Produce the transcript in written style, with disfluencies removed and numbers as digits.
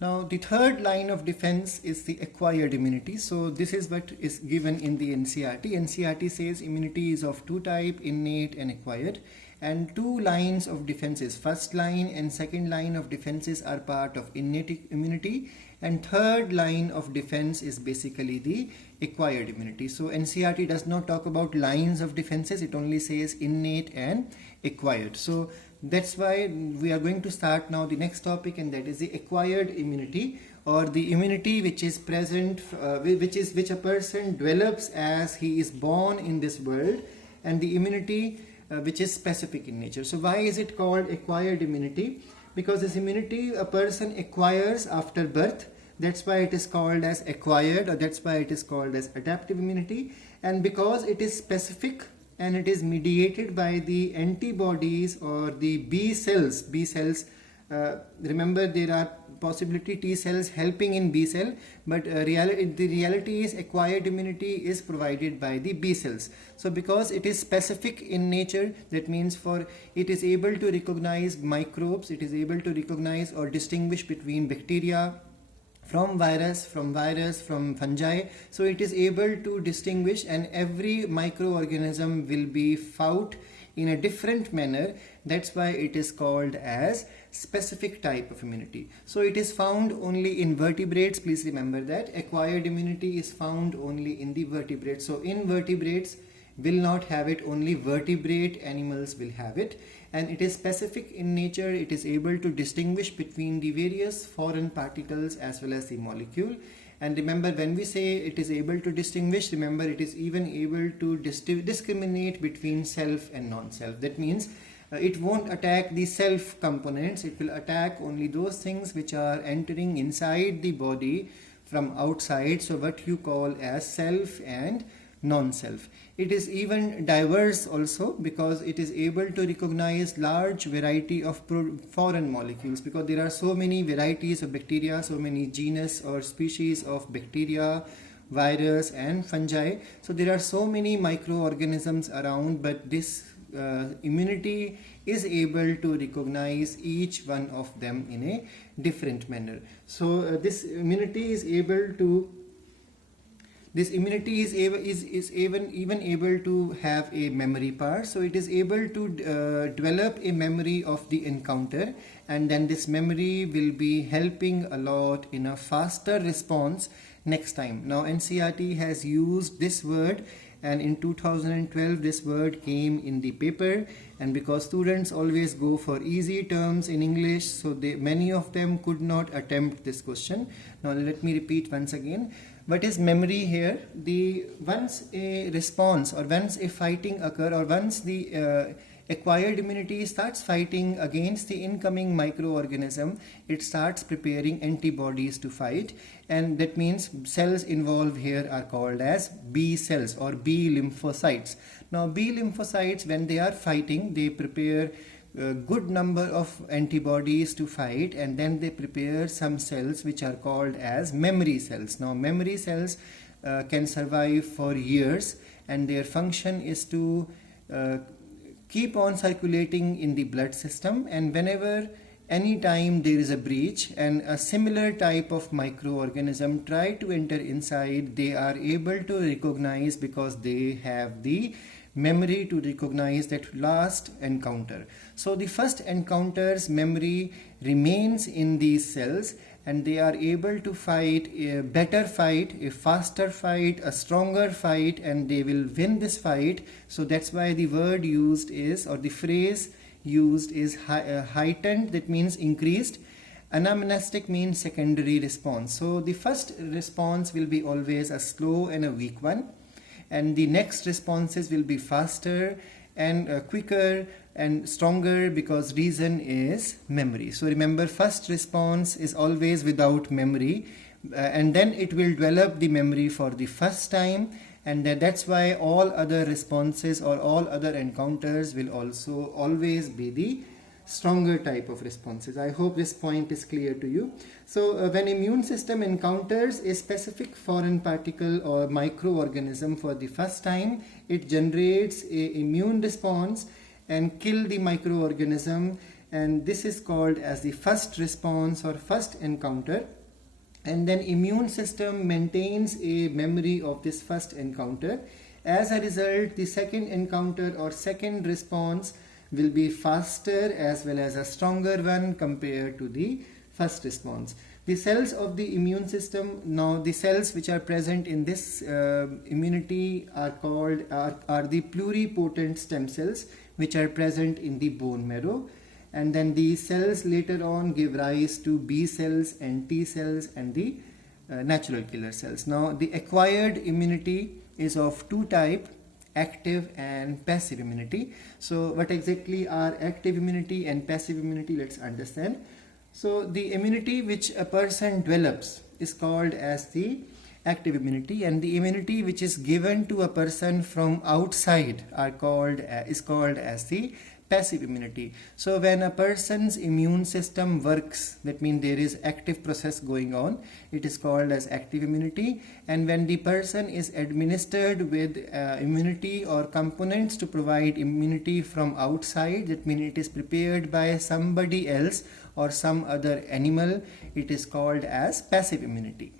Now, the third line of defense is the acquired immunity. So, this is what is given in the NCERT. NCERT says immunity is of two types, innate and acquired. And two lines of defenses, first line and second line of defenses are part of innate immunity. And third line of defense is basically the acquired immunity. So, NCERT does not talk about lines of defenses, it only says innate and acquired. So, that's why we are going to start now the next topic, and that is the acquired immunity, or the immunity which is present, which a person develops as he is born in this world, and the immunity which is specific in nature. So why is it called acquired immunity? Because this immunity a person acquires after birth. That's why it is called as acquired, or that's why it is called as adaptive immunity. And because it is specific and it is mediated by the antibodies or the B cells. Remember, there are possibility T cells helping in B cell, but the reality is acquired immunity is provided by the B cells. So because it is specific in nature, that means it is able to recognize microbes, it is able to recognize or distinguish between bacteria from virus, from fungi. So it is able to distinguish, and every microorganism will be fought in a different manner. That's why it is called as specific type of immunity. So it is found only in vertebrates. Please remember that acquired immunity is found only in the vertebrates. So invertebrates will not have it, only vertebrate animals will have it, and it is specific in nature. It is able to distinguish between the various foreign particles as well as the molecule. And remember, when we say it is able to distinguish, remember it is even able to discriminate between self and non-self. That means it won't attack the self components, it will attack only those things which are entering inside the body from outside. So what you call as self and non-self. It is even diverse also, because it is able to recognize large variety of foreign molecules, because there are so many varieties of bacteria, so many genus or species of bacteria, virus and fungi. So there are so many microorganisms around, but this immunity is able to recognize each one of them in a different manner. So this immunity is able to even able to have a memory part. So it is able to develop a memory of the encounter, and then this memory will be helping a lot in a faster response next time. Now NCERT has used this word, and in 2012 this word came in the paper, and because students always go for easy terms in English, so many of them could not attempt this question. Now let me repeat once again. What is memory here? Once a response, or once a fighting occur, or once the acquired immunity starts fighting against the incoming microorganism, it starts preparing antibodies to fight, and that means cells involved here are called as B cells or B lymphocytes. Now B lymphocytes, when they are fighting, they prepare a good number of antibodies to fight, and then they prepare some cells which are called as memory cells. Now memory cells can survive for years, and their function is to keep on circulating in the blood system, and whenever anytime there is a breach and a similar type of microorganism try to enter inside, they are able to recognize, because they have the memory to recognize that last encounter. So the first encounter's memory remains in these cells, and they are able to fight a better fight, a faster fight, a stronger fight, and they will win this fight. So that's why the word used is, or the phrase used is heightened, that means increased. Anamnestic means secondary response. So the first response will be always a slow and a weak one, and the next responses will be faster and quicker and stronger, because reason is memory. So remember, first response is always without memory, and then it will develop the memory for the first time, and that's why all other responses or all other encounters will also always be the stronger type of responses. I hope this point is clear to you. So when immune system encounters a specific foreign particle or microorganism for the first time, it generates a immune response and kill the microorganism and this is called as the first response or first encounter. And then immune system maintains a memory of this first encounter. As a result, the second encounter or second response will be faster as well as a stronger one compared to the first response. The cells of the immune system, now the cells which are present in this immunity are called are the pluripotent stem cells, which are present in the bone marrow. And then these cells later on give rise to B cells and T cells and the natural killer cells. Now the acquired immunity is of two types, active and passive immunity. So what exactly are active immunity and passive immunity? Let's understand. So the immunity which a person develops is called as the active immunity, and the immunity which is given to a person from outside is called as the passive immunity. So when a person's immune system works, that means there is active process going on, it is called as active immunity. And when the person is administered with immunity or components to provide immunity from outside, that means it is prepared by somebody else or some other animal, it is called as passive immunity.